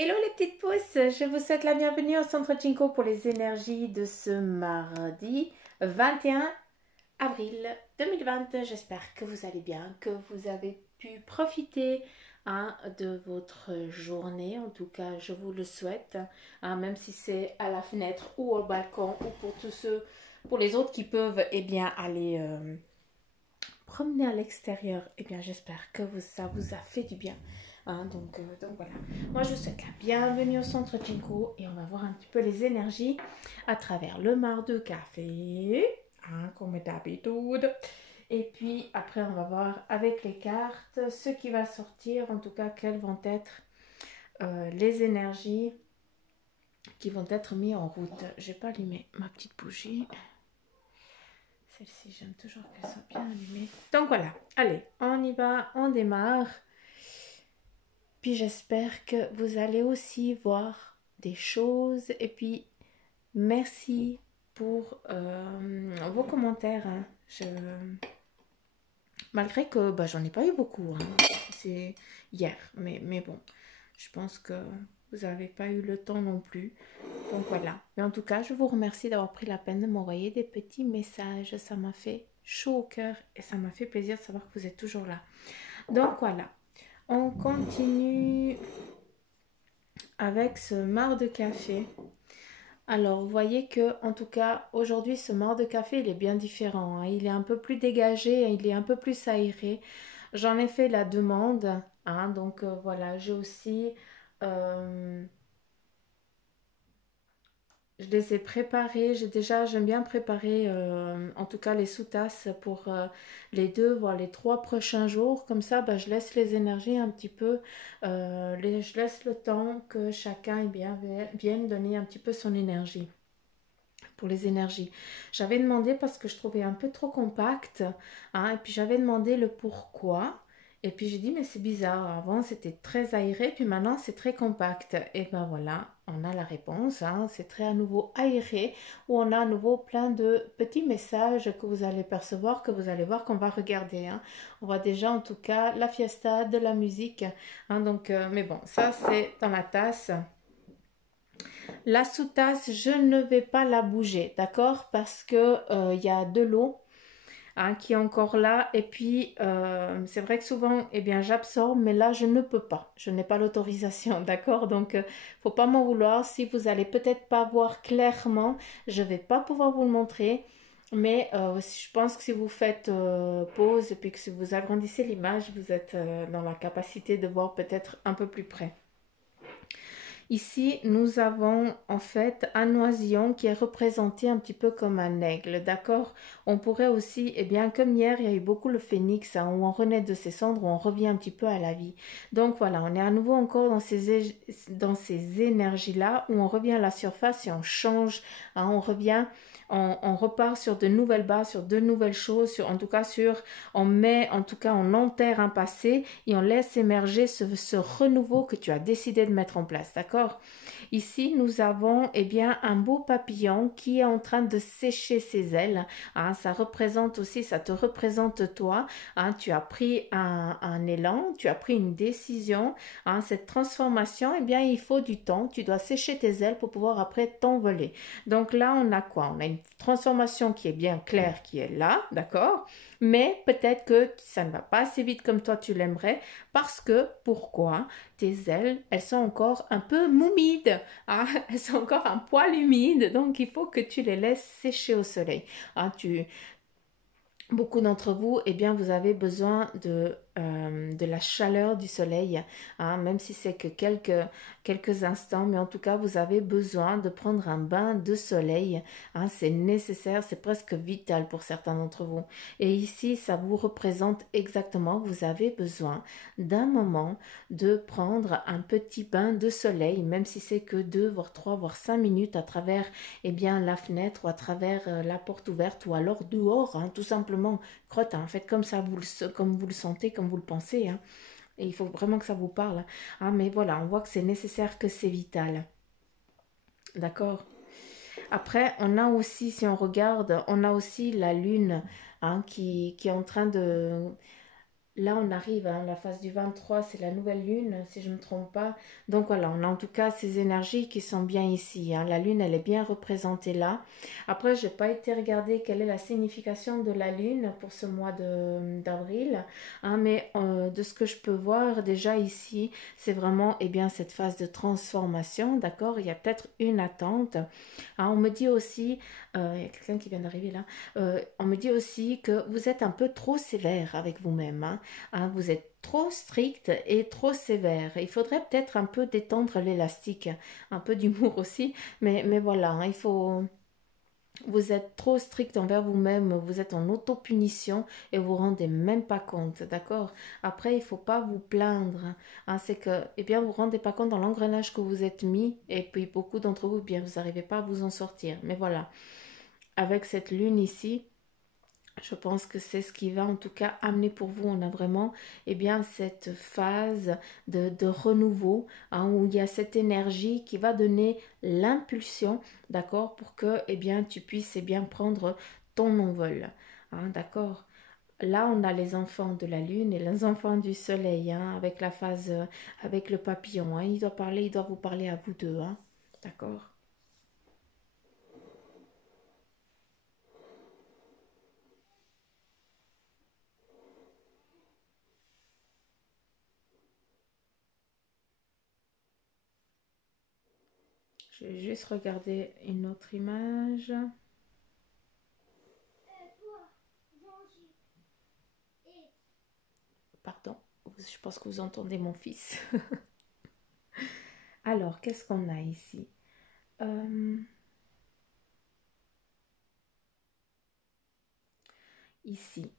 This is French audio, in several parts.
Hello les petites pousses, je vous souhaite la bienvenue au Centre Jinko pour les énergies de ce mardi 21 avril 2020. J'espère que vous allez bien, que vous avez pu profiter de votre journée. En tout cas, je vous le souhaite, même si c'est à la fenêtre ou au balcon ou pour les autres qui peuvent aller promener à l'extérieur. J'espère que ça vous a fait du bien. Donc voilà, moi je vous souhaite la bienvenue au Centre Jinko et on va voir un petit peu les énergies à travers le mar de café, comme d'habitude. Et puis après on va voir avec les cartes ce qui va sortir, en tout cas quelles vont être les énergies qui vont être mises en route. J'ai pas allumé ma petite bougie. Celle-ci, j'aime toujours qu'elle soit bien allumée. Donc voilà, allez, on y va, on démarre. Puis j'espère que vous allez aussi voir des choses. Et puis merci pour vos commentaires. Malgré que j'en ai pas eu beaucoup. C'est hier. Mais bon, je pense que vous n'avez pas eu le temps non plus. Donc voilà. Mais en tout cas, je vous remercie d'avoir pris la peine de m'envoyer des petits messages. Ça m'a fait chaud au cœur et ça m'a fait plaisir de savoir que vous êtes toujours là. Donc voilà. On continue avec ce marc de café. Alors, vous voyez que, en tout cas, aujourd'hui, ce marc de café, il est bien différent. Il est un peu plus dégagé, il est un peu plus aéré. J'en ai fait la demande. Donc, voilà, j'ai aussi... je les ai préparés. J'aime bien préparer, en tout cas, les sous-tasses pour les 2, voire les 3 prochains jours. Comme ça, je laisse les énergies un petit peu, je laisse le temps que chacun vienne donner un petit peu son énergie. Pour les énergies. J'avais demandé parce que je trouvais un peu trop compact, et puis j'avais demandé le pourquoi. Et puis j'ai dit, mais c'est bizarre, avant c'était très aéré, puis maintenant c'est très compact. Et ben voilà, on a la réponse, c'est très à nouveau aéré, où on a à nouveau plein de petits messages que vous allez percevoir, que vous allez voir qu'on va regarder. On voit déjà en tout cas la fiesta de la musique. Mais bon, ça c'est dans la tasse. La sous-tasse, je ne vais pas la bouger, d'accord? Parce que y a de l'eau qui est encore là. Et puis, c'est vrai que souvent, j'absorbe, mais là, je ne peux pas. Je n'ai pas l'autorisation, d'accord? Donc, faut pas m'en vouloir. Si vous allez peut-être pas voir clairement, je vais pas pouvoir vous le montrer. Mais je pense que si vous faites pause et puis que si vous agrandissez l'image, vous êtes dans la capacité de voir peut-être un peu plus près. Ici, nous avons en fait un oisillon qui est représenté un petit peu comme un aigle, d'accord? On pourrait aussi, comme hier, il y a eu beaucoup le phénix, où on renaît de ses cendres, où on revient un petit peu à la vie. Donc voilà, on est à nouveau encore dans ces énergies-là, où on revient à la surface et on change, on revient... On repart sur de nouvelles bases, sur de nouvelles choses, on enterre un passé et on laisse émerger ce renouveau que tu as décidé de mettre en place, d'accord? Ici, nous avons un beau papillon qui est en train de sécher ses ailes. Ça te représente toi. Tu as pris un élan, tu as pris une décision. Cette transformation, il faut du temps. Tu dois sécher tes ailes pour pouvoir après t'envoler. Donc là, on a quoi? On a une transformation qui est bien claire, qui est là, d'accord? Mais peut-être que ça ne va pas assez vite comme toi tu l'aimerais parce que, pourquoi? Tes ailes, elles sont encore un peu moumides, elles sont encore un poil humides, donc il faut que tu les laisses sécher au soleil. Beaucoup d'entre vous, vous avez besoin de la chaleur du soleil, même si c'est que quelques instants, mais en tout cas, vous avez besoin de prendre un bain de soleil. C'est nécessaire, c'est presque vital pour certains d'entre vous. Et ici, ça vous représente exactement, vous avez besoin d'un moment de prendre un petit bain de soleil, même si c'est que 2, voire 3, voire 5 minutes à travers la fenêtre ou à travers la porte ouverte ou alors dehors, tout simplement. Crotte, faites comme ça, comme vous le sentez, comme vous le pensez. Et il faut vraiment que ça vous parle. Mais voilà, on voit que c'est nécessaire, que c'est vital. D'accord? Après, on a aussi, si on regarde, on a aussi la lune qui est en train de... là, on arrive à la phase du 23, c'est la nouvelle lune, si je ne me trompe pas. Donc voilà, on a en tout cas ces énergies qui sont bien ici, hein. La lune, elle est bien représentée là. Après, je n'ai pas été regarder quelle est la signification de la lune pour ce mois d'avril, hein, mais de ce que je peux voir déjà ici, c'est vraiment eh bien, cette phase de transformation, d'accord? Il y a peut-être une attente. Hein, on me dit aussi, il y a quelqu'un qui vient d'arriver là, on me dit aussi que vous êtes un peu trop sévère avec vous-même, hein. Hein, vous êtes trop strict et trop sévère. Il faudrait peut-être un peu détendre l'élastique, un peu d'humour aussi, mais voilà, hein, il faut... Vous êtes trop strict envers vous-même, vous êtes en auto-punition et vous vous rendez même pas compte, d'accord? Après, il faut pas vous plaindre, hein, c'est que, eh bien, vous vous rendez pas compte dans l'engrenage que vous êtes mis et puis beaucoup d'entre vous, eh bien, vous n'arrivez pas à vous en sortir. Mais voilà, avec cette lune ici, je pense que c'est ce qui va en tout cas amener pour vous. On a vraiment eh bien, cette phase de renouveau, hein, où il y a cette énergie qui va donner l'impulsion, d'accord, pour que eh bien, tu puisses eh bien, prendre ton envol. Hein, d'accord. Là, on a les enfants de la lune et les enfants du soleil, hein, avec la phase, avec le papillon, hein. Il doit vous parler à vous deux, hein, d'accord. Je vais juste regarder une autre image. Pardon, je pense que vous entendez mon fils. Alors, qu'est-ce qu'on a ici? Euh, Ici,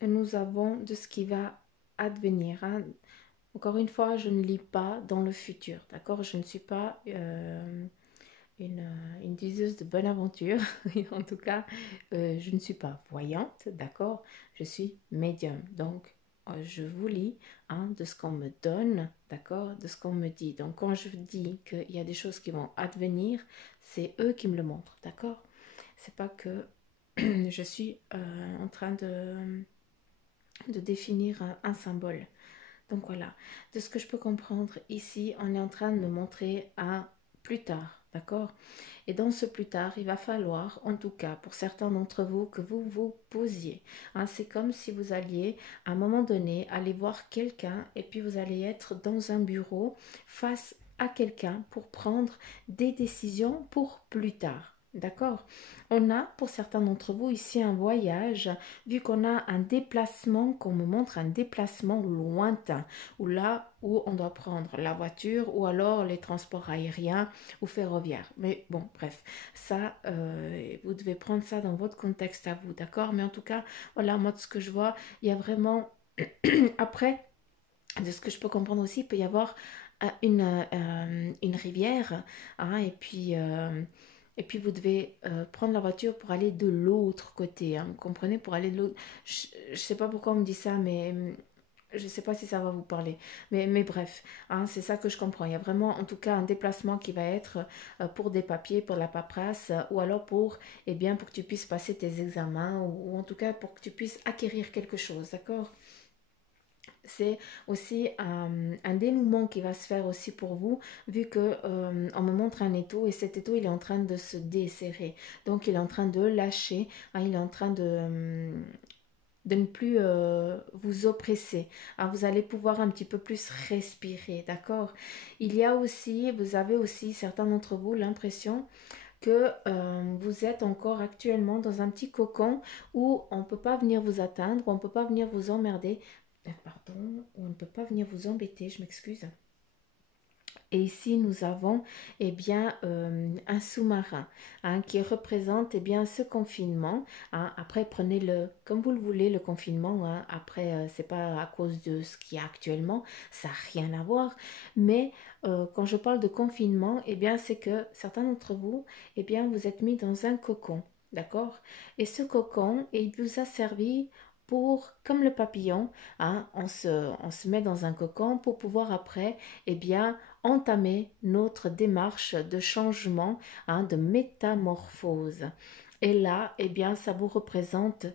nous avons de ce qui va advenir, hein. Encore une fois, je ne lis pas dans le futur, d'accord? Je ne suis pas une diseuse de bonne aventure. En tout cas, je ne suis pas voyante, d'accord? Je suis médium. Donc, je vous lis, hein, de ce qu'on me donne, d'accord? De ce qu'on me dit. Donc, quand je dis qu'il y a des choses qui vont advenir, c'est eux qui me le montrent, d'accord? C'est pas que je suis en train de définir un symbole. Donc voilà, de ce que je peux comprendre ici, on est en train de me montrer un plus tard, d'accord? Et dans ce plus tard, il va falloir, en tout cas pour certains d'entre vous, que vous vous posiez, hein. C'est comme si vous alliez, à un moment donné, aller voir quelqu'un et puis vous allez être dans un bureau face à quelqu'un pour prendre des décisions pour plus tard. D'accord? On a, pour certains d'entre vous, ici un voyage, vu qu'on a un déplacement, qu'on me montre un déplacement lointain, où là où on doit prendre la voiture ou alors les transports aériens ou ferroviaires. Mais bon, bref, ça, vous devez prendre ça dans votre contexte à vous, d'accord? Mais en tout cas, voilà, moi, de ce que je vois, il y a vraiment... Après, de ce que je peux comprendre aussi, il peut y avoir une rivière, hein, et puis vous devez prendre la voiture pour aller de l'autre côté, hein, vous comprenez, pour aller de l'autre. Je ne sais pas pourquoi on me dit ça, mais je ne sais pas si ça va vous parler. Mais bref, hein, c'est ça que je comprends. Il y a vraiment, en tout cas, un déplacement qui va être pour des papiers, pour la paperasse, ou alors pour, eh bien, pour que tu puisses passer tes examens, ou en tout cas pour que tu puisses acquérir quelque chose, d'accord? C'est aussi un dénouement qui va se faire aussi pour vous, vu que on me montre un étau et cet étau il est en train de se desserrer, donc il est en train de lâcher, hein, il est en train de ne plus vous oppresser, hein. Vous allez pouvoir un petit peu plus respirer, d'accord? Il y a aussi, vous avez aussi certains d'entre vous l'impression que vous êtes encore actuellement dans un petit cocon où on ne peut pas venir vous atteindre, où on ne peut pas venir vous emmerder. Pardon, où on ne peut pas venir vous embêter, je m'excuse. Et ici, nous avons eh bien, un sous-marin, hein, qui représente eh bien, ce confinement, hein. Après, prenez-le comme vous le voulez, le confinement, hein. Après, c'est pas à cause de ce qu'il y a actuellement, ça n'a rien à voir. Mais quand je parle de confinement, eh bien, c'est que certains d'entre vous, eh bien, vous êtes mis dans un cocon, d'accord? Et ce cocon, il vous a servi pour, comme le papillon, hein, on se met dans un cocon pour pouvoir après, eh bien, entamer notre démarche de changement, hein, de métamorphose. Et là, eh bien, ça vous représente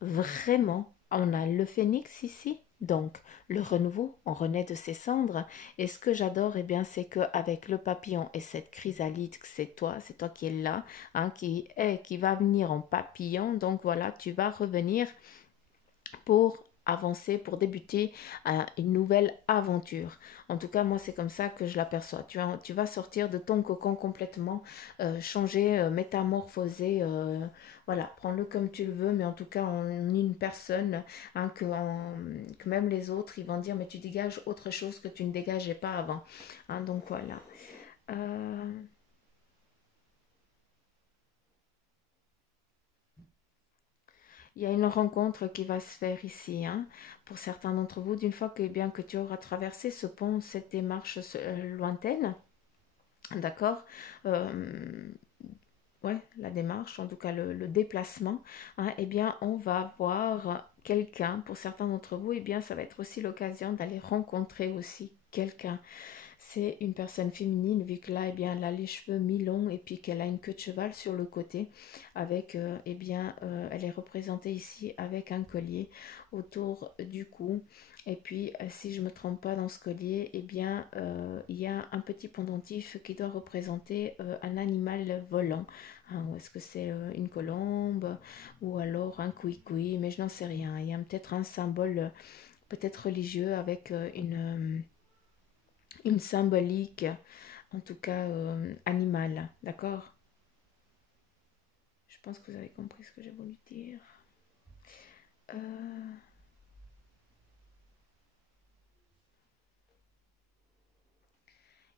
vraiment, On a le phénix ici, donc le renouveau, on renaît de ses cendres. Et ce que j'adore, eh bien, c'est qu'avec le papillon et cette chrysalide, c'est toi qui es là, hein, qui va venir en papillon. Donc voilà, tu vas revenir pour avancer, pour débuter une nouvelle aventure. En tout cas, moi, c'est comme ça que je l'aperçois. Tu vas sortir de ton cocon complètement changé, métamorphosé. Voilà, prends-le comme tu le veux, mais en tout cas, en une personne, hein, que même les autres, ils vont dire, mais tu dégages autre chose que tu ne dégageais pas avant. Hein, donc voilà. Euh, Il y a une rencontre qui va se faire ici, hein, pour certains d'entre vous, d'une fois que, eh bien, que tu auras traversé ce pont, cette démarche lointaine, d'accord. Euh, ouais, la démarche, en tout cas le déplacement, hein, eh bien, on va voir quelqu'un, pour certains d'entre vous, eh bien, ça va être aussi l'occasion d'aller rencontrer aussi quelqu'un. C'est une personne féminine, vu que là, eh bien, elle a les cheveux mi-longs et puis qu'elle a une queue de cheval sur le côté, avec, eh bien, elle est représentée ici avec un collier autour du cou. Et puis, si je ne me trompe pas dans ce collier, eh bien, il y a un petit pendentif qui doit représenter un animal volant. Hein, ou est-ce que c'est une colombe ou alors un couï-couï, mais je n'en sais rien. Il y a peut-être un symbole, peut-être religieux, avec une symbolique, en tout cas animale, d'accord. Je pense que vous avez compris ce que j'ai voulu dire. Euh,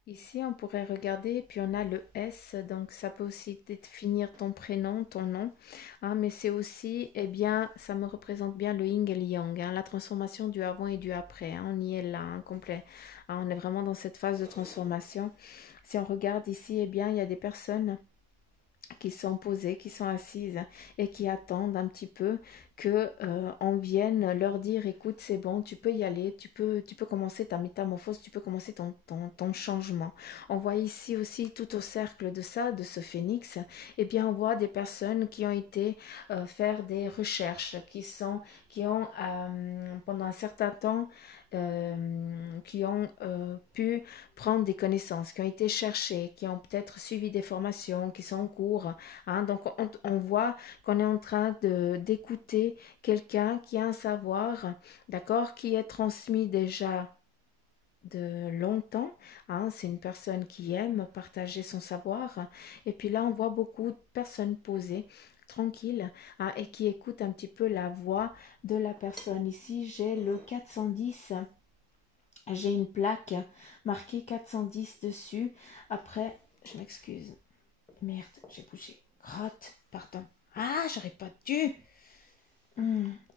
Ici, on pourrait regarder, puis on a le S, donc ça peut aussi définir ton prénom, ton nom, hein, mais c'est aussi, eh bien, ça me représente bien le yin et le yang, hein, la transformation du avant et du après, hein, on y est là, hein, complet. Hein, on est vraiment dans cette phase de transformation. Si on regarde ici, eh bien, il y a des personnes qui sont posées, qui sont assises et qui attendent un petit peu que on vienne leur dire écoute c'est bon, tu peux y aller, tu peux commencer ta métamorphose, tu peux commencer ton changement. On voit ici aussi tout au cercle de ça, de ce phénix, et bien on voit des personnes qui ont été faire des recherches, qui ont pendant un certain temps qui ont pu prendre des connaissances, qui ont été cherchées, qui ont peut-être suivi des formations, qui sont en cours. Hein. Donc on voit qu'on est en train d'écouter quelqu'un qui a un savoir, d'accord, qui est transmis déjà de longtemps. Hein. C'est une personne qui aime partager son savoir. Et puis là, on voit beaucoup de personnes posées, tranquilles, hein, et qui écoutent un petit peu la voix de la personne. Ici, j'ai le 410. J'ai une plaque marquée 410 dessus. Après, je m'excuse. Merde, j'ai bougé. Grotte, pardon. Ah, j'aurais pas dû.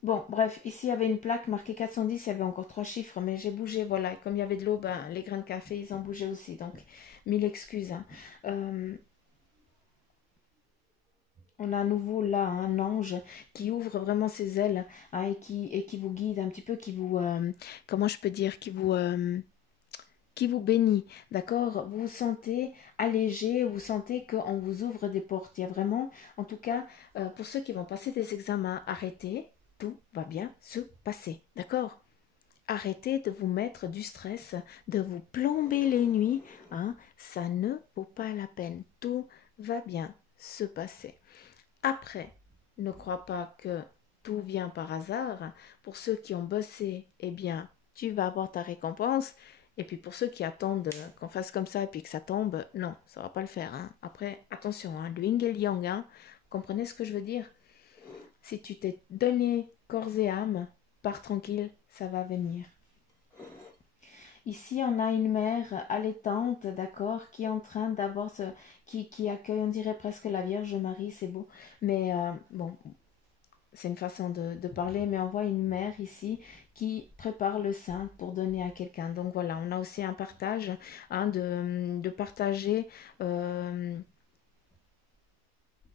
Bon, bref, ici il y avait une plaque marquée 410, il y avait encore trois chiffres, mais j'ai bougé, voilà. Et comme il y avait de l'eau, ben, les grains de café, ils ont bougé aussi. Donc, mille excuses. Hein. Euh, on a à nouveau là un ange qui ouvre vraiment ses ailes, hein, et qui vous guide un petit peu, qui vous... comment je peux dire, qui vous bénit, d'accord. Vous vous sentez allégé, vous sentez qu'on vous ouvre des portes. Il y a vraiment, en tout cas, pour ceux qui vont passer des examens, arrêtez, tout va bien se passer, d'accord. Arrêtez de vous mettre du stress, de vous plomber les nuits, hein, ça ne vaut pas la peine. Tout va bien se passer. Après, ne crois pas que tout vient par hasard. Pour ceux qui ont bossé, eh bien, tu vas avoir ta récompense. Et puis pour ceux qui attendent qu'on fasse comme ça et puis que ça tombe, non, ça va pas le faire. Hein. Après, attention, hein, le yin et le yang, hein, comprenez ce que je veux dire. Si tu t'es donné corps et âme, pars tranquille, ça va venir. Ici, on a une mère allaitante, d'accord, qui est en train d'avoir ce... qui accueille, on dirait presque la Vierge Marie, c'est beau. Mais bon, c'est une façon de parler, mais on voit une mère ici qui prépare le sein pour donner à quelqu'un. Donc voilà, on a aussi un partage, hein, de partager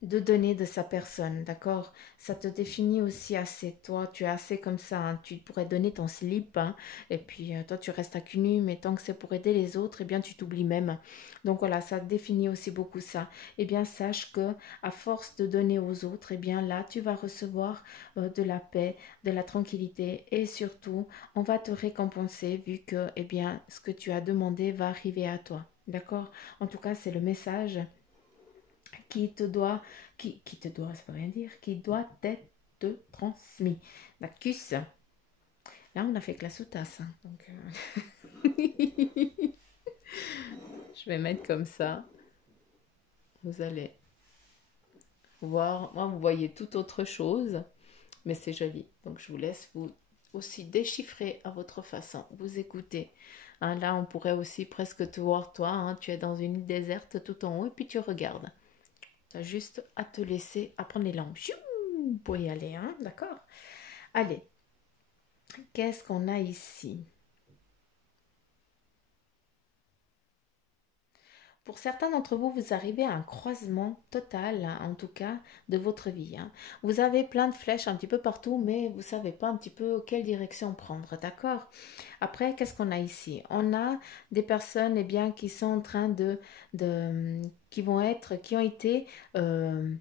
de donner de sa personne, d'accord? Ça te définit aussi assez. Toi, tu es assez comme ça, hein. Tu pourrais donner ton slip, hein, et puis toi, tu restes à cul nu, mais tant que c'est pour aider les autres, eh bien, tu t'oublies même. Donc voilà, ça définit aussi beaucoup ça. Eh bien, sache que à force de donner aux autres, eh bien, là, tu vas recevoir de la paix, de la tranquillité, et surtout, on va te récompenser vu que, eh bien, ce que tu as demandé va arriver à toi. D'accord? En tout cas, c'est le message qui te doit, qui te doit, ça veut rien dire, qui doit être transmis. Bacchus, là on a fait que la sous-tasse, hein, donc je vais mettre comme ça. Vous allez voir, moi vous voyez tout autre chose, mais c'est joli. Donc je vous laisse vous aussi déchiffrer à votre façon, vous écoutez. Hein, là on pourrait aussi presque te voir toi, hein, tu es dans une île déserte tout en haut et puis tu regardes. Tu as juste à te laisser, à prendre les lampes pour y aller, hein, d'accord? Allez, qu'est-ce qu'on a ici? Pour certains d'entre vous, vous arrivez à un croisement total, hein, en tout cas, de votre vie, hein. Vous avez plein de flèches un petit peu partout, mais vous ne savez pas un petit peu quelle direction prendre, d'accord? Après, qu'est-ce qu'on a ici? On a des personnes, eh bien, qui sont en train qui vont être, qui ont été, on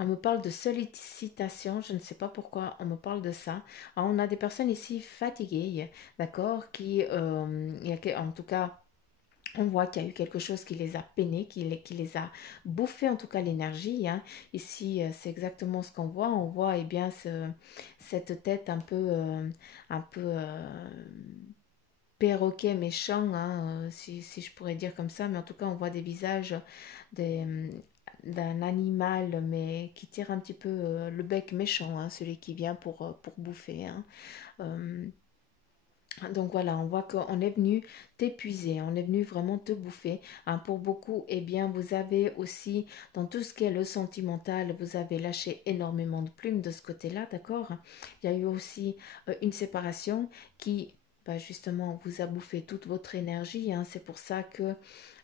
me parle de sollicitation, je ne sais pas pourquoi on me parle de ça. Alors, on a des personnes ici fatiguées, d'accord, en tout cas, on voit qu'il y a eu quelque chose qui les a peinés, qui les a bouffés, en tout cas l'énergie, hein. Ici, c'est exactement ce qu'on voit. On voit eh bien cette tête un peu perroquet méchant, hein, si je pourrais dire comme ça. Mais en tout cas, on voit des visages des, d'un animal, mais qui tire un petit peu le bec méchant, hein, celui qui vient pour bouffer, hein. Euh, donc voilà, on voit qu'on est venu t'épuiser, on est venu vraiment te bouffer, hein. Pour beaucoup, eh bien, vous avez aussi, dans tout ce qui est le sentimental, vous avez lâché énormément de plumes de ce côté-là, d'accord? Il y a eu aussi une séparation qui, bah, justement, vous a bouffé toute votre énergie, hein. C'est pour ça que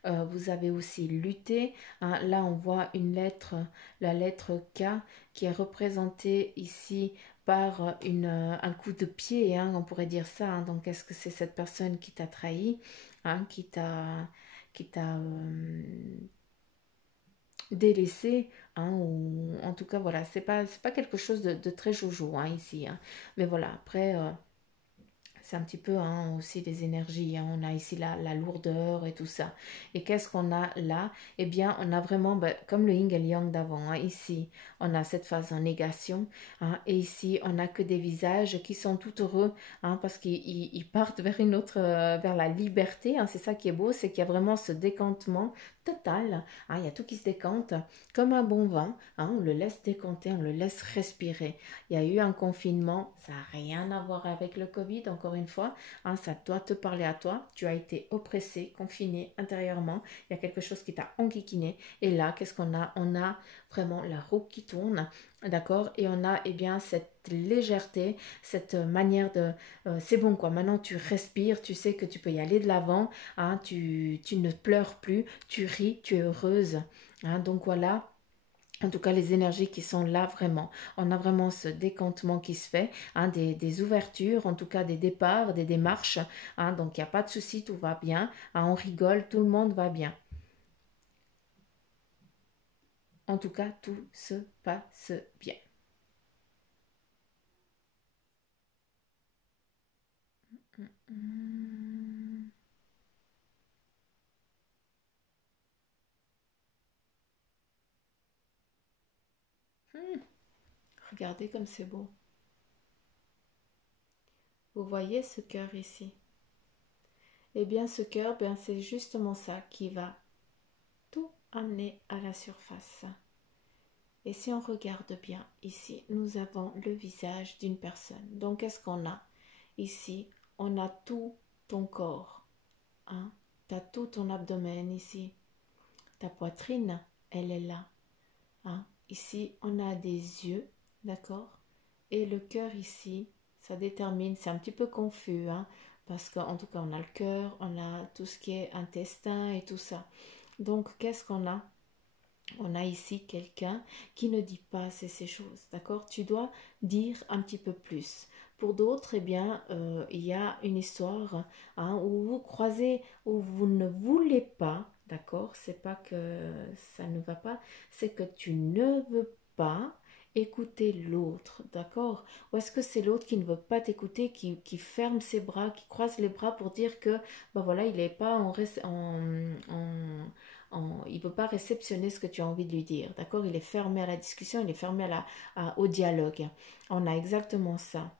vous avez aussi lutté, hein. Là, on voit une lettre, la lettre K, qui est représentée ici par un coup de pied, hein, on pourrait dire ça, hein. Donc, est-ce que c'est cette personne qui t'a trahi, hein, qui t'a délaissé, hein, ou en tout cas, voilà, c'est pas quelque chose de très joujou, hein, ici, hein. Mais voilà, après, c'est un petit peu, hein, aussi les énergies, hein. On a ici la lourdeur et tout ça. Et qu'est-ce qu'on a là? Eh bien, on a vraiment, ben, comme le yin et le yang d'avant, hein. Ici, on a cette phase en négation, hein, et ici, on n'a que des visages qui sont tout heureux, hein, parce qu'ils partent vers une autre, vers la liberté, hein. C'est ça qui est beau, c'est qu'il y a vraiment ce décantement total, hein. Il y a tout qui se décante comme un bon vin, hein. On le laisse décanter, on le laisse respirer. Il y a eu un confinement, ça n'a rien à voir avec le Covid, encore une fois, hein, ça doit te parler à toi. Tu as été oppressé, confiné intérieurement, il y a quelque chose qui t'a enquiquiné. Et là, qu'est-ce qu'on a? On a vraiment la roue qui tourne, d'accord? Et on a, eh bien, cette légèreté, cette manière de... c'est bon, quoi. Maintenant, tu respires, tu sais que tu peux y aller de l'avant, hein, tu ne pleures plus, tu ris, tu es heureuse, hein. Donc voilà, en tout cas, les énergies qui sont là vraiment. On a vraiment ce décantement qui se fait, hein, des ouvertures, en tout cas des départs, des démarches, hein. Donc il n'y a pas de souci, tout va bien, hein, on rigole, tout le monde va bien. En tout cas, tout se passe bien. Hmm. Hmm. Regardez comme c'est beau. Vous voyez ce cœur ici? Eh bien, ce cœur, ben, c'est justement ça qui va tout amener à la surface. Et si on regarde bien ici, nous avons le visage d'une personne. Donc, qu'est-ce qu'on a? Ici, on a tout ton corps, hein? Tu as tout ton abdomen ici. Ta poitrine, elle est là, hein? Ici, on a des yeux, d'accord? Et le cœur ici, ça détermine, c'est un petit peu confus, hein? Parce qu'en tout cas, on a le cœur, on a tout ce qui est intestin et tout ça. Donc, qu'est-ce qu'on a? On a ici quelqu'un qui ne dit pas ces choses, d'accord? Tu dois dire un petit peu plus. Pour d'autres, eh bien, il y a une histoire hein, où vous croisez, où vous ne voulez pas, d'accord? C'est pas que ça ne va pas, c'est que tu ne veux pas écouter l'autre, d'accord? Ou est-ce que c'est l'autre qui ne veut pas t'écouter, qui ferme ses bras, qui croise les bras pour dire que, ben voilà, il n'est pas il ne peut pas réceptionner ce que tu as envie de lui dire, d'accord? Il est fermé à la discussion, il est fermé au dialogue. On a exactement ça.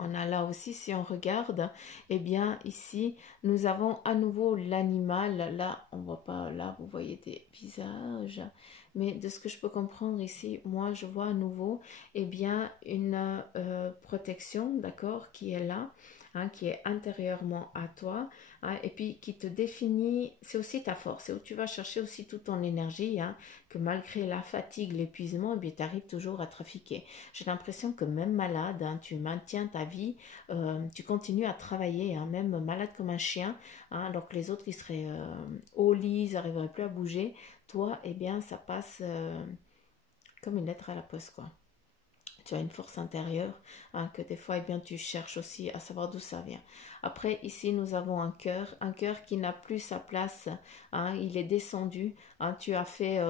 On a là aussi, si on regarde, eh bien ici, nous avons à nouveau l'animal. Là, on voit pas, là, vous voyez des visages. Mais de ce que je peux comprendre ici, moi, je vois à nouveau, eh bien, une protection, d'accord, qui est là, hein, qui est intérieurement à toi, hein, et puis qui te définit, c'est aussi ta force, c'est où tu vas chercher aussi toute ton énergie, hein, que malgré la fatigue, l'épuisement, eh bien, tu arrives toujours à trafiquer. J'ai l'impression que même malade, hein, tu maintiens ta vie, tu continues à travailler, hein, même malade comme un chien, hein, alors que les autres, ils seraient au lit, ils n'arriveraient plus à bouger. Toi, eh bien, ça passe comme une lettre à la poste, quoi. Tu as une force intérieure hein, que des fois eh bien, tu cherches aussi à savoir d'où ça vient. Après, ici, nous avons un cœur qui n'a plus sa place, hein, il est descendu, hein, tu as fait,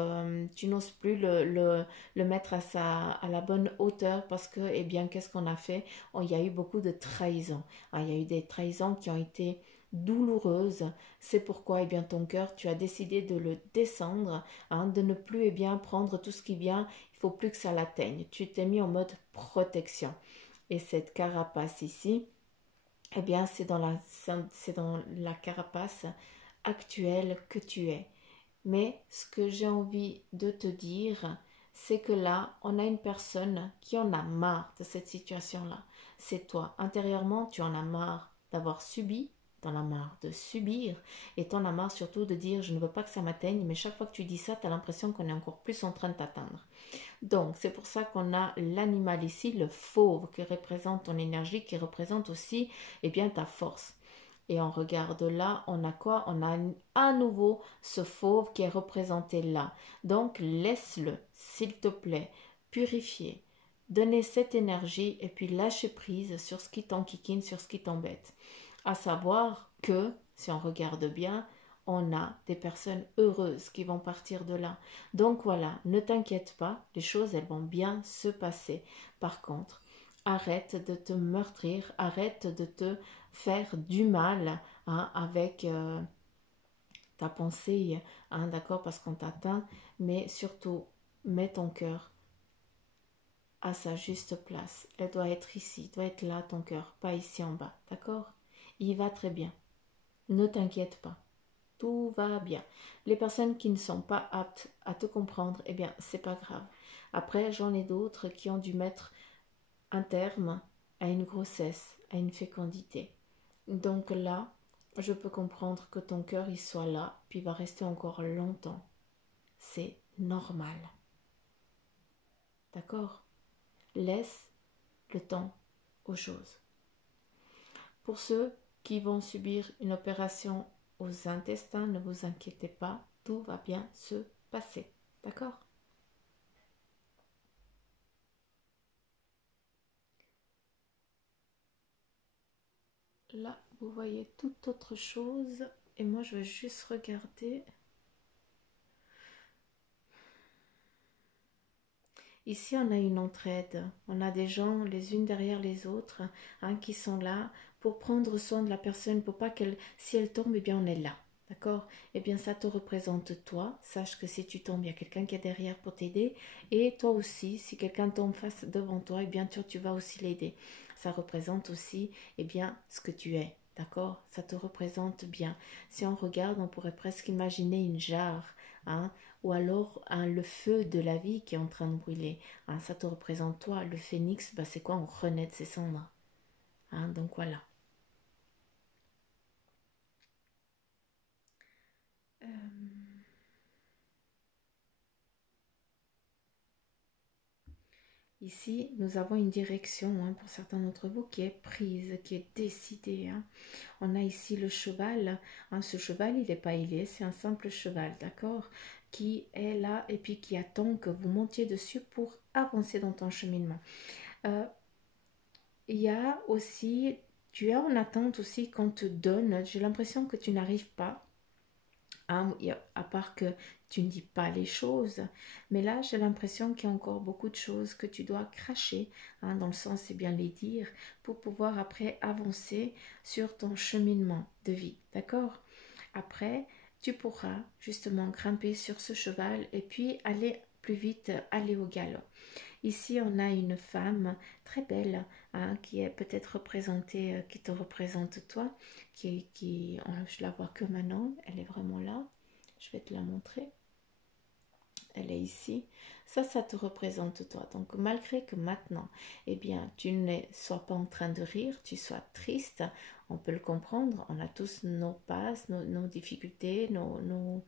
tu n'oses plus le mettre à la bonne hauteur parce que, eh bien, qu'est-ce qu'on a fait? Oh, il y a eu beaucoup de trahisons, hein, il y a eu des trahisons qui ont été douloureuses, c'est pourquoi eh bien, ton cœur, tu as décidé de le descendre, hein, de ne plus eh bien, prendre tout ce qui vient, il faut plus que ça l'atteigne. Tu t'es mis en mode protection. Et cette carapace ici, eh bien, c'est dans la carapace actuelle que tu es. Mais ce que j'ai envie de te dire, c'est que là, on a une personne qui en a marre de cette situation-là. C'est toi. Intérieurement, tu en as marre d'avoir subi, t'en as marre de subir, et t'en as marre surtout de dire je ne veux pas que ça m'atteigne, mais chaque fois que tu dis ça, tu as l'impression qu'on est encore plus en train de t'atteindre. Donc, c'est pour ça qu'on a l'animal ici, le fauve, qui représente ton énergie, qui représente aussi eh bien, ta force. Et on regarde là, on a quoi? On a à nouveau ce fauve qui est représenté là. Donc, laisse-le, s'il te plaît, purifier, donner cette énergie et puis lâcher prise sur ce qui t'enquiquine, sur ce qui t'embête. À savoir que, si on regarde bien, on a des personnes heureuses qui vont partir de là. Donc voilà, ne t'inquiète pas, les choses elles vont bien se passer. Par contre, arrête de te meurtrir, arrête de te faire du mal hein, avec ta pensée, hein, d'accord, parce qu'on t'atteint, mais surtout, mets ton cœur à sa juste place. Elle doit être ici, doit être là ton cœur, pas ici en bas, d'accord? Il va très bien. Ne t'inquiète pas. Tout va bien. Les personnes qui ne sont pas aptes à te comprendre, eh bien, c'est pas grave. Après, j'en ai d'autres qui ont dû mettre un terme à une grossesse, à une fécondité. Donc là, je peux comprendre que ton cœur il soit là, puis il va rester encore longtemps. C'est normal. D'accord? Laisse le temps aux choses. Pour ceux qui vont subir une opération aux intestins, ne vous inquiétez pas, tout va bien se passer. D'accord? Là, vous voyez toute autre chose. Et moi, je vais juste regarder. Ici, on a une entraide. On a des gens les unes derrière les autres hein, qui sont là pour prendre soin de la personne, pour pas qu'elle, si elle tombe, eh bien, on est là. D'accord? Eh bien, ça te représente toi. Sache que si tu tombes, il y a quelqu'un qui est derrière pour t'aider. Et toi aussi, si quelqu'un tombe face devant toi, eh bien, tu vas aussi l'aider. Ça représente aussi, eh bien, ce que tu es. D'accord? Ça te représente bien. Si on regarde, on pourrait presque imaginer une jarre. Hein, ou alors hein, le feu de la vie qui est en train de brûler. Hein, ça te représente toi. Le phénix, bah, c'est quoi? On renaît de ses cendres. Hein, donc voilà. Ici, nous avons une direction hein, pour certains d'entre vous qui est prise, qui est décidée. Hein. On a ici le cheval. Hein, ce cheval, il n'est pas ailé, c'est un simple cheval, d'accord? Qui est là et puis qui attend que vous montiez dessus pour avancer dans ton cheminement. Il y a aussi, tu es en attente aussi qu'on te donne. J'ai l'impression que tu n'arrives pas. Hein, à part que tu ne dis pas les choses. Mais là, j'ai l'impression qu'il y a encore beaucoup de choses que tu dois cracher, hein, dans le sens, c'est bien les dire, pour pouvoir après avancer sur ton cheminement de vie. D'accord? Après, tu pourras justement grimper sur ce cheval et puis aller plus vite, aller au galop. Ici, on a une femme très belle hein, qui est peut-être représentée, qui te représente toi, je la vois que maintenant, elle est vraiment là. Je vais te la montrer. Elle est ici. Ça te représente toi. Donc, malgré que maintenant, eh bien, tu ne sois pas en train de rire, tu sois triste, on peut le comprendre. On a tous nos passes, nos difficultés, nos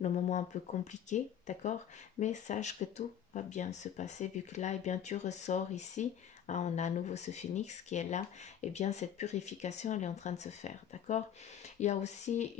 moments un peu compliqués, d'accord? Mais sache que tout va bien se passer vu que là, eh bien, tu ressors ici. Hein, on a à nouveau ce phénix qui est là. Eh bien, cette purification, elle est en train de se faire, d'accord? Il y a aussi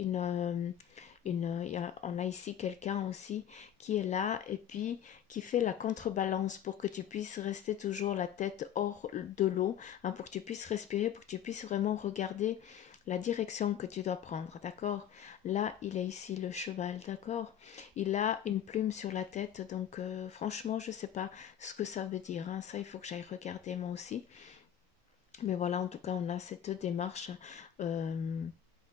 on a ici quelqu'un aussi qui est là et puis qui fait la contrebalance pour que tu puisses rester toujours la tête hors de l'eau, hein, pour que tu puisses respirer, pour que tu puisses vraiment regarder la direction que tu dois prendre, d'accord? Là, il est ici le cheval, d'accord? Il a une plume sur la tête, donc franchement, je ne sais pas ce que ça veut dire. Hein. Ça, il faut que j'aille regarder moi aussi. Mais voilà, en tout cas, on a cette démarche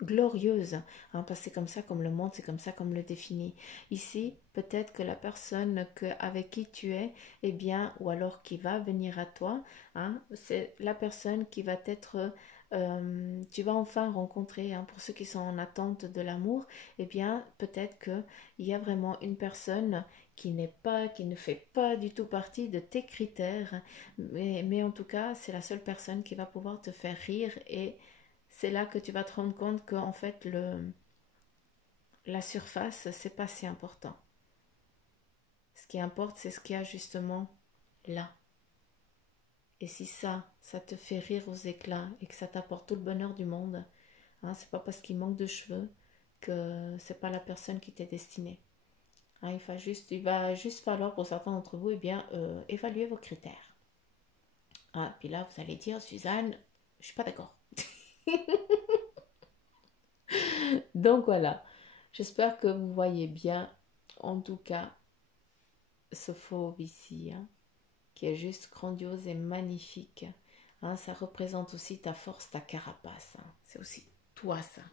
glorieuse, hein, parce que c'est comme ça comme le monde, c'est comme ça comme le définit. Ici, peut-être que la personne avec qui tu es, eh bien, ou alors qui va venir à toi, hein, c'est la personne qui va être tu vas enfin rencontrer, hein, pour ceux qui sont en attente de l'amour, eh bien, peut-être qu'il y a vraiment une personne qui ne fait pas du tout partie de tes critères, mais en tout cas, c'est la seule personne qui va pouvoir te faire rire et c'est là que tu vas te rendre compte qu'en fait, la surface, c'est pas si important. Ce qui importe, c'est ce qu'il y a justement là. Et si ça te fait rire aux éclats et que ça t'apporte tout le bonheur du monde, hein, c'est pas parce qu'il manque de cheveux que c'est pas la personne qui t'est destinée. Hein, il va juste falloir pour certains d'entre vous, eh bien, évaluer vos critères. Ah, puis là, vous allez dire, Suzanne, je suis pas d'accord. Donc voilà, j'espère que vous voyez bien, en tout cas, ce fauve ici, hein, qui est juste grandiose et magnifique. Hein, ça représente aussi ta force, ta carapace. Hein. C'est aussi toi, ça.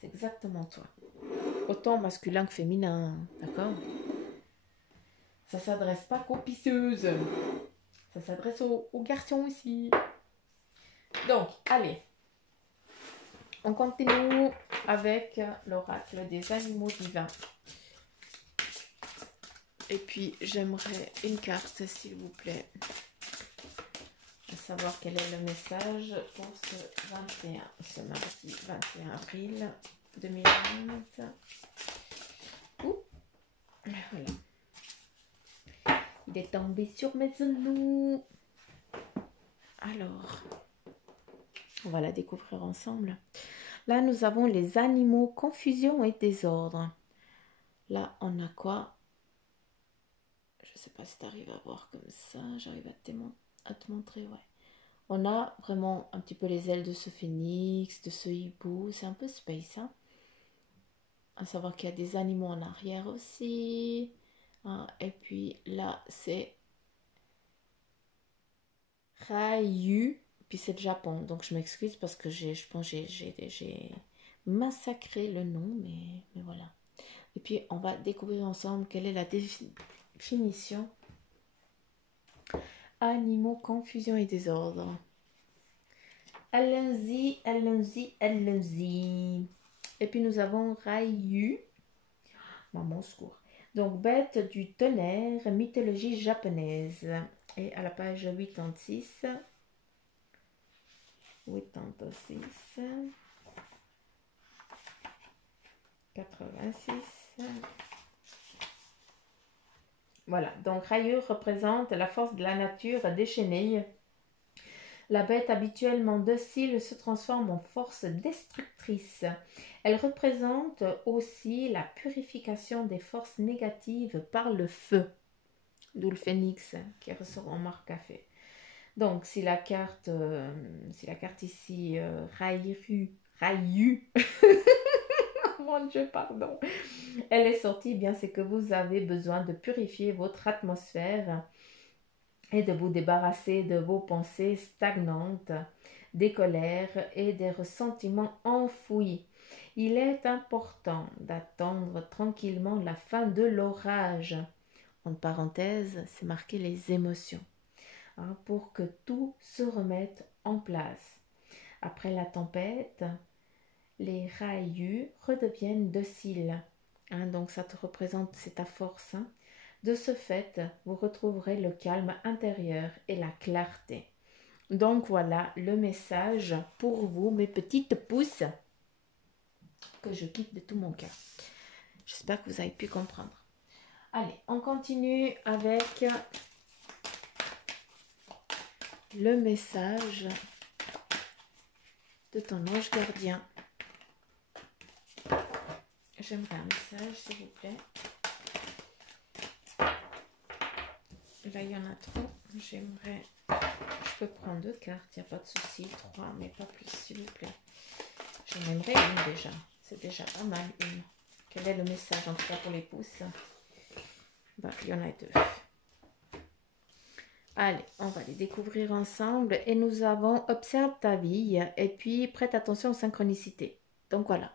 C'est exactement toi. Autant masculin que féminin, hein, d'accord? Ça s'adresse pas qu'aux pisseuses. Ça s'adresse aux garçons aussi. Donc, allez. On continue avec l'oracle des animaux divins. Et puis, j'aimerais une carte, s'il vous plaît. À savoir quel est le message pour ce mardi 21 avril 2020. Ouh, voilà. Il est tombé sur mes genoux. Alors, on va la découvrir ensemble. Là, nous avons les animaux, confusion et désordre. Là, on a quoi? Je ne sais pas si tu arrives à voir comme ça. J'arrive à te montrer, ouais. On a vraiment un petit peu les ailes de ce phénix, de ce hibou. C'est un peu space, hein. À savoir qu'il y a des animaux en arrière aussi. Hein. Et puis là, c'est Raiyu. Puis c'est le Japon. Donc je m'excuse parce que je pense que j'ai massacré le nom. Mais voilà. Et puis on va découvrir ensemble quelle est la définition. Animaux, confusion et désordre. Allons-y, allons-y, allons-y. Et puis nous avons Raiyu. Maman secours. Donc bête du tonnerre, mythologie japonaise. Et à la page 86. 86. 86. Voilà, donc Rayur représente la force de la nature déchaînée. La bête habituellement docile se transforme en force destructrice. Elle représente aussi la purification des forces négatives par le feu, d'où le phénix qui ressort en marque café. Donc si la carte ici Rayu, mon Dieu, pardon, elle est sortie, bien c'est que vous avez besoin de purifier votre atmosphère et de vous débarrasser de vos pensées stagnantes, des colères et des ressentiments enfouis. Il est important d'attendre tranquillement la fin de l'orage. En parenthèse, c'est marqué les émotions, hein, pour que tout se remette en place. Après la tempête, les rayus redeviennent dociles. Hein, donc ça te représente, c'est ta force. Hein. De ce fait, vous retrouverez le calme intérieur et la clarté. Donc voilà le message pour vous, mes petites pousses, que je quitte de tout mon cœur. J'espère que vous avez pu comprendre. Allez, on continue avec le message de ton ange gardien. J'aimerais un message, s'il vous plaît. Là, il y en a trop. J'aimerais... Je peux prendre 2 cartes, il n'y a pas de souci. 3, mais pas plus, s'il vous plaît. J'en aimerais une déjà. C'est déjà pas mal, une. Quel est le message, en tout cas pour les pouces? Bah, il y en a 2. Allez, on va les découvrir ensemble. Et nous avons observe ta vie et puis prête attention aux synchronicités. Donc voilà.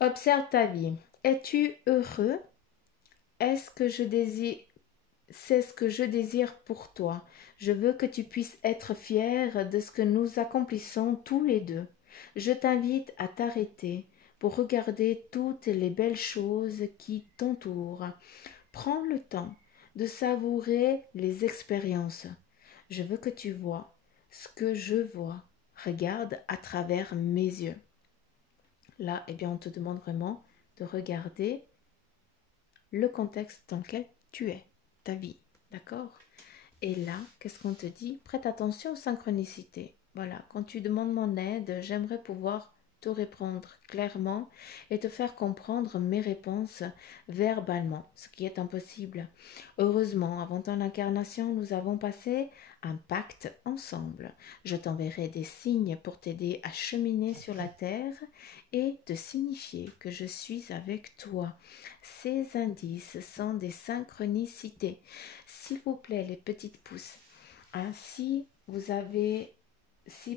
Observe ta vie. Es-tu heureux? Est-ce que je désire... C'est ce que je désire pour toi. Je veux que tu puisses être fier de ce que nous accomplissons tous les deux. Je t'invite à t'arrêter pour regarder toutes les belles choses qui t'entourent. Prends le temps de savourer les expériences. Je veux que tu vois ce que je vois. Regarde à travers mes yeux. Là, eh bien, on te demande vraiment de regarder le contexte dans lequel tu es, ta vie. D'accord? Et là, qu'est-ce qu'on te dit? Prête attention aux synchronicités. Voilà, quand tu demandes mon aide, j'aimerais pouvoir te répondre clairement et te faire comprendre mes réponses verbalement, ce qui est impossible. Heureusement, avant ton incarnation, nous avons passé un pacte ensemble. Je t'enverrai des signes pour t'aider à cheminer sur la terre et te signifier que je suis avec toi. Ces indices sont des synchronicités. S'il vous plaît, les petites pousses, hein, si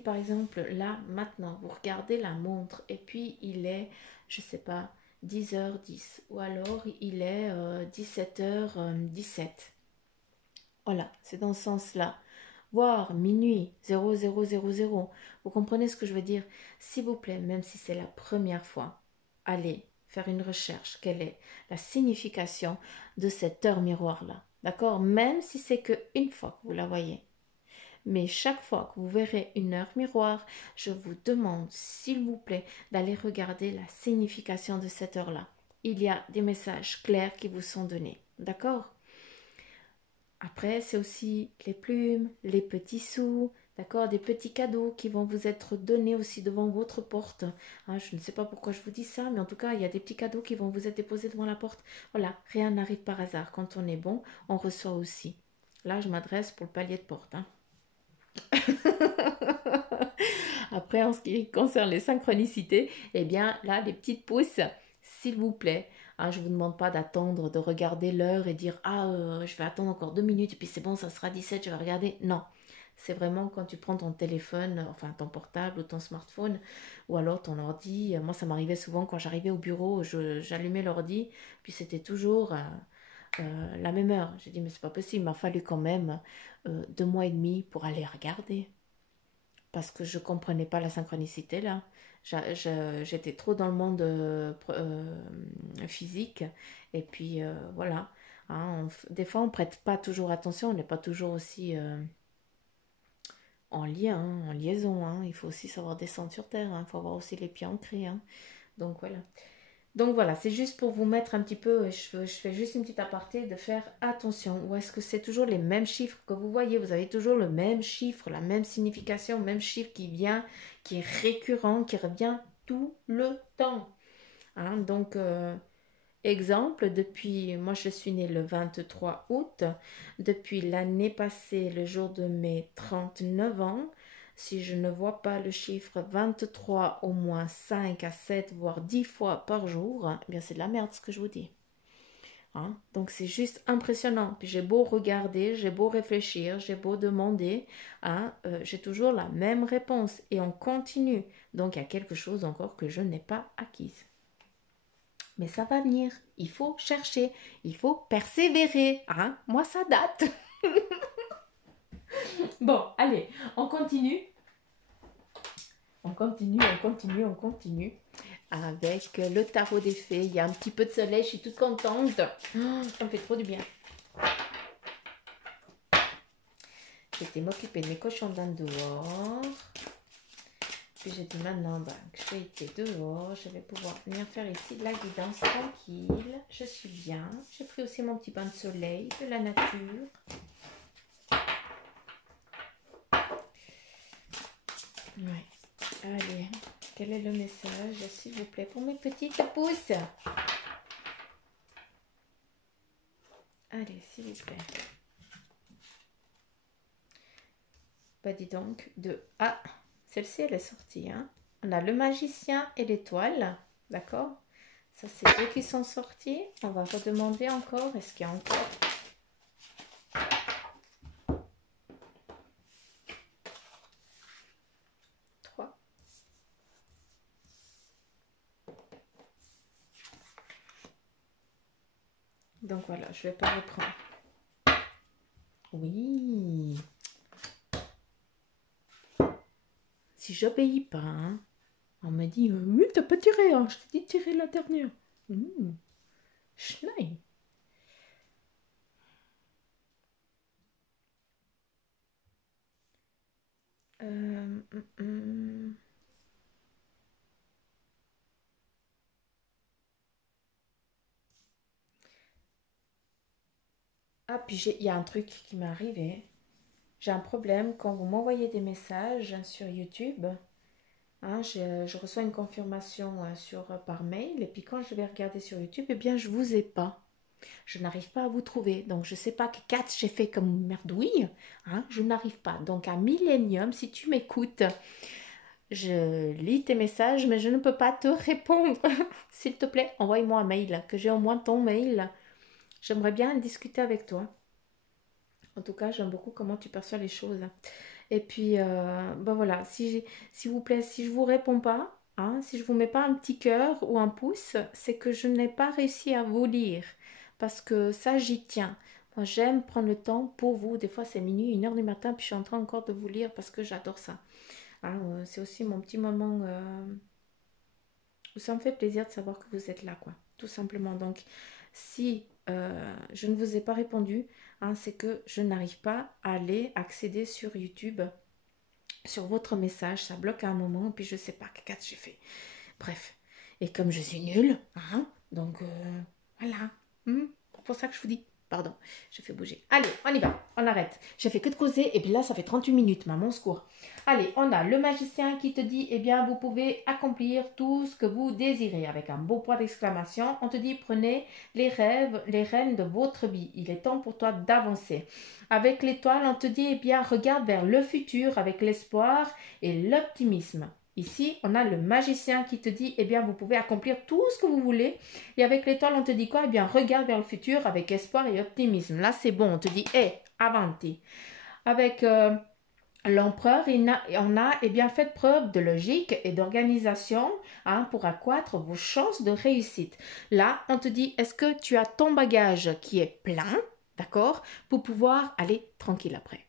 par exemple, là, maintenant, vous regardez la montre et puis il est, je sais pas, 10h10 ou alors il est 17h17. Voilà, c'est dans ce sens-là. Voire minuit 0000. Vous comprenez ce que je veux dire? S'il vous plaît, même si c'est la première fois, allez faire une recherche. Quelle est la signification de cette heure miroir-là? D'accord? Même si c'est qu'une fois que vous la voyez. Mais chaque fois que vous verrez une heure miroir, je vous demande, s'il vous plaît, d'aller regarder la signification de cette heure-là. Il y a des messages clairs qui vous sont donnés. D'accord? Après, c'est aussi les plumes, les petits sous, d'accord, des petits cadeaux qui vont vous être donnés aussi devant votre porte. Hein, je ne sais pas pourquoi je vous dis ça, mais en tout cas, il y a des petits cadeaux qui vont vous être déposés devant la porte. Voilà, rien n'arrive par hasard. Quand on est bon, on reçoit aussi. Là, je m'adresse pour le palier de porte. Hein. Après, en ce qui concerne les synchronicités, eh bien, là, les petites pousses, s'il vous plaît. Hein, je ne vous demande pas d'attendre, de regarder l'heure et dire ah, je vais attendre encore 2 minutes et puis c'est bon, ça sera 17, je vais regarder. Non, c'est vraiment quand tu prends ton téléphone, enfin ton portable ou ton smartphone ou alors ton ordi. Moi, ça m'arrivait souvent quand j'arrivais au bureau, j'allumais l'ordi, puis c'était toujours la même heure. J'ai dit mais c'est pas possible, il m'a fallu quand même 2 mois et demi pour aller regarder parce que je comprenais pas la synchronicité là. J'étais trop dans le monde physique et puis voilà. Hein, des fois on prête pas toujours attention, on n'est pas toujours aussi en lien, hein, en liaison. Hein. Il faut aussi savoir descendre sur terre, il faut avoir aussi les pieds ancrés. Hein. Donc voilà. Donc voilà, c'est juste pour vous mettre un petit peu, je fais juste une petite aparté de faire attention. Ou est-ce que c'est toujours les mêmes chiffres que vous voyez? Vous avez toujours le même chiffre, la même signification, le même chiffre qui vient, qui est récurrent, qui revient tout le temps. Hein, donc, exemple, depuis, moi je suis née le 23 août, depuis l'année passée, le jour de mes 39 ans, si je ne vois pas le chiffre 23 au moins 5 à 7 voire 10 fois par jour, eh bien c'est de la merde ce que je vous dis. Hein? Donc c'est juste impressionnant. Puis j'ai beau regarder, j'ai beau réfléchir, j'ai beau demander, hein, j'ai toujours la même réponse et on continue. Donc il y a quelque chose encore que je n'ai pas acquise. Mais ça va venir. Il faut chercher. Il faut persévérer. Hein? Moi, ça date. Bon, allez, on continue. On continue, on continue, on continue. Avec le tarot des fées. Il y a un petit peu de soleil, je suis toute contente. Oh, ça me fait trop du bien. J'étais m'occuper de mes cochons d'Inde dehors. Puis j'ai dit maintenant que j'ai été dehors, je vais pouvoir venir faire ici de la guidance tranquille. Je suis bien. J'ai pris aussi mon petit bain de soleil, de la nature. Ouais. Allez, quel est le message, s'il vous plaît, pour mes petites pousses? Allez, s'il vous plaît. Bah dis donc, Ah, celle-ci, elle est sortie. Hein. On a le magicien et l'étoile. D'accord? Ça, c'est eux qui sont sortis. On va redemander encore. Est-ce qu'il y a encore... Donc voilà, je ne vais pas reprendre. Oui. Si j'obéis pas, hein, on me dit oui, t'as pas tiré, hein, je t'ai dit de tirer la dernière. Schneid. Euh, hum, hum. Ah, puis il y a un truc qui m'est arrivé. J'ai un problème quand vous m'envoyez des messages sur YouTube. Hein, je reçois une confirmation par mail et puis quand je vais regarder sur YouTube, eh bien je vous ai pas. Je n'arrive pas à vous trouver. Donc je ne sais pas que quatre j'ai fait comme merdouille. Hein, je n'arrive pas. Donc à Millennium, si tu m'écoutes, je lis tes messages mais je ne peux pas te répondre. S'il te plaît, envoie-moi un mail, que j'ai au moins ton mail. J'aimerais bien discuter avec toi. En tout cas, j'aime beaucoup comment tu perçois les choses. Et puis, ben voilà, s'il vous plaît, si je ne vous réponds pas, hein, si je ne vous mets pas un petit cœur ou un pouce, c'est que je n'ai pas réussi à vous lire. Parce que ça, j'y tiens. Moi, j'aime prendre le temps pour vous. Des fois, c'est minuit, 1 heure du matin, puis je suis en train encore de vous lire parce que j'adore ça. Hein, c'est aussi mon petit moment où ça me fait plaisir de savoir que vous êtes là, quoi. Tout simplement. Donc, si je ne vous ai pas répondu, hein, c'est que je n'arrive pas à aller accéder sur YouTube, sur votre message. Ça bloque à un moment, puis je ne sais pas qu'est-ce que j'ai fait. Bref. Et comme je suis nulle, hein, donc voilà. C'est pour ça que je vous dis. Pardon, je fais bouger. Allez, on y va, on arrête. J'ai fait que de causer et puis là, ça fait 38 minutes, maman, secours. Allez, on a le magicien qui te dit, eh bien, vous pouvez accomplir tout ce que vous désirez. Avec un beau point d'exclamation, on te dit, prenez les rêves, les rênes de votre vie. Il est temps pour toi d'avancer. Avec l'étoile, on te dit, eh bien, regarde vers le futur avec l'espoir et l'optimisme. Ici, on a le magicien qui te dit, eh bien, vous pouvez accomplir tout ce que vous voulez. Et avec l'étoile, on te dit quoi? Eh bien, regarde vers le futur avec espoir et optimisme. Là, c'est bon. On te dit, avanti. Avec l'empereur, on a eh bien, fait preuve de logique et d'organisation, hein, pour accroître vos chances de réussite. Là, on te dit, est-ce que tu as ton bagage qui est plein, d'accord, pour pouvoir aller tranquille après.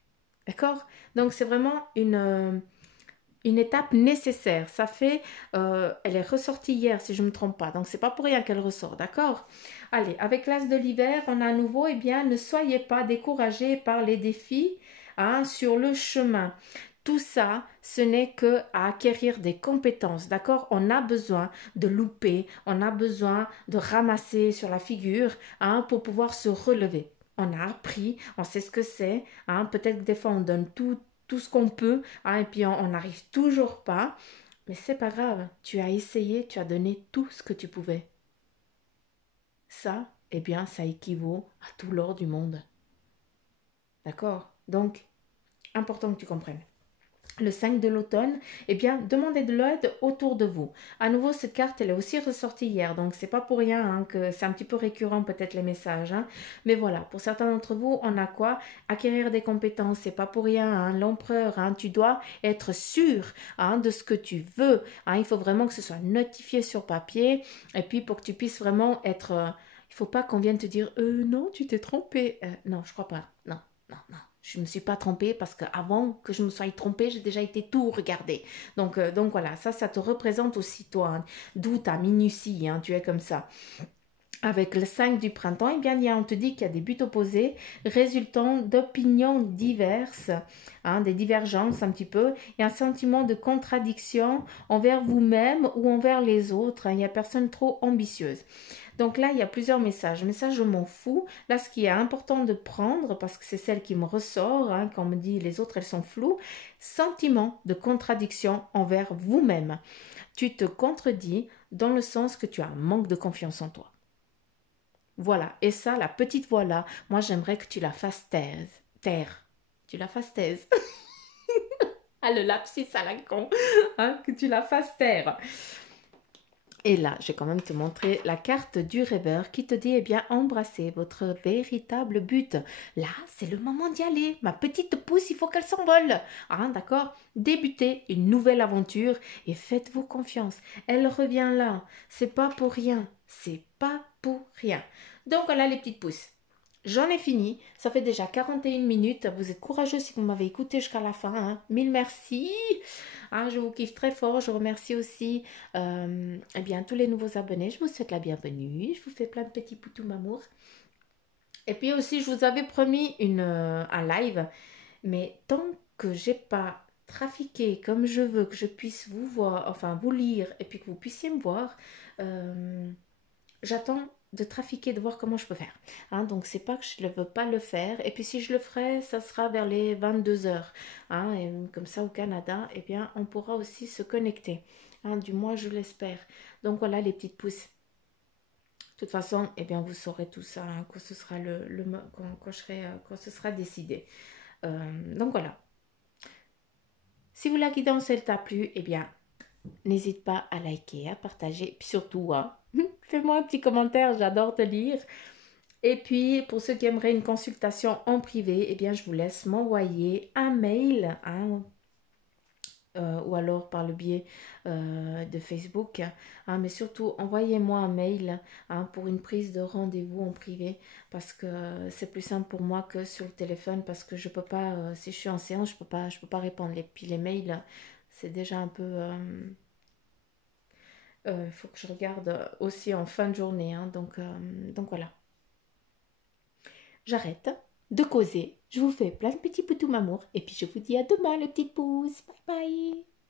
D'accord? Donc, c'est vraiment une étape nécessaire. Ça fait, elle est ressortie hier si je ne me trompe pas, donc c'est pas pour rien qu'elle ressort, d'accord? Allez, avec l'as de l'hiver, on a à nouveau, eh bien, ne soyez pas découragés par les défis, hein, sur le chemin. Tout ça, ce n'est que à acquérir des compétences, d'accord? On a besoin de louper, on a besoin de ramasser sur la figure hein, pour pouvoir se relever. On a appris, on sait ce que c'est. Hein, peut-être que des fois on donne tout ce qu'on peut hein, et puis on n'arrive toujours pas. Mais c'est pas grave, tu as essayé, tu as donné tout ce que tu pouvais. Ça, eh bien, ça équivaut à tout l'or du monde. D'accord? Donc, important que tu comprennes. Le 5 de l'automne, eh bien, demandez de l'aide autour de vous. À nouveau, cette carte, elle est aussi ressortie hier, donc c'est pas pour rien hein, que c'est un petit peu récurrent peut-être les messages. Hein. Mais voilà, pour certains d'entre vous, on a quoi? Acquérir des compétences, c'est pas pour rien. Hein. L'empereur, hein, tu dois être sûr hein, de ce que tu veux. Hein. Il faut vraiment que ce soit notifié sur papier, et puis pour que tu puisses vraiment être... il faut pas qu'on vienne te dire non, tu t'es trompé. Non, je crois pas. Non, non, non. Je ne me suis pas trompée parce qu'avant que je me sois trompée, j'ai déjà été tout regardée. Donc voilà, ça te représente aussi toi. Hein. D'où ta minutie, hein, tu es comme ça. Avec le 5 du printemps, eh bien, on te dit qu'il y a des buts opposés résultant d'opinions diverses, hein, des divergences un petit peu, et un sentiment de contradiction envers vous-même ou envers les autres. Hein. Il n'y a personne trop ambitieuse. Donc là, il y a plusieurs messages. Message, je m'en fous. Là, ce qui est important de prendre, parce que c'est celle qui me ressort, hein, quand on me dit les autres, elles sont floues, sentiment de contradiction envers vous-même. Tu te contredis dans le sens que tu as un manque de confiance en toi. Voilà. Et ça, la petite voix là, moi, j'aimerais que tu la fasses taire. Tu la fasses taise. Ah, le lapsus à la con. Hein, que tu la fasses taire. Et là, je vais quand même te montrer la carte du rêveur qui te dit, eh bien, embrassez votre véritable but. Là, c'est le moment d'y aller. Ma petite pousse, il faut qu'elle s'envole. Hein, d'accord? Débutez une nouvelle aventure et faites-vous confiance. Elle revient là. C'est pas pour rien. C'est pas pour rien. Donc, voilà les petites pousses. J'en ai fini. Ça fait déjà 41 minutes. Vous êtes courageux si vous m'avez écouté jusqu'à la fin. Hein. Mille merci. Hein, je vous kiffe très fort. Je remercie aussi eh bien, tous les nouveaux abonnés. Je vous souhaite la bienvenue. Je vous fais plein de petits poutous m'amour. Et puis aussi, je vous avais promis un live. Mais tant que j'ai pas trafiqué comme je veux, que je puisse vous voir, enfin vous lire et puis que vous puissiez me voir, j'attends de trafiquer, de voir comment je peux faire. Hein, donc, c'est pas que je ne veux pas le faire. Et puis, si je le ferai, ça sera vers les 22 heures. Hein, et comme ça, au Canada, eh bien, on pourra aussi se connecter. Hein, du moins, je l'espère. Donc, voilà les petites pousses. De toute façon, eh bien, vous saurez tout ça hein, quand ce sera quand ce sera décidé. Donc, voilà. Si vous la guidance, elle t'a plu, eh bien, n'hésite pas à liker, à partager. Puis surtout, hein, fais-moi un petit commentaire, j'adore te lire. Et puis, pour ceux qui aimeraient une consultation en privé, eh bien, je vous laisse m'envoyer un mail hein, ou alors par le biais de Facebook. Hein, mais surtout, envoyez-moi un mail hein, pour une prise de rendez-vous en privé parce que c'est plus simple pour moi que sur le téléphone parce que je peux pas, si je suis en séance, je peux pas répondre. Et puis les mails, c'est déjà un peu... faut que je regarde aussi en fin de journée. Hein, donc voilà. J'arrête de causer. Je vous fais plein de petits poutous m'amour. Et puis je vous dis à demain les petites pousses. Bye bye.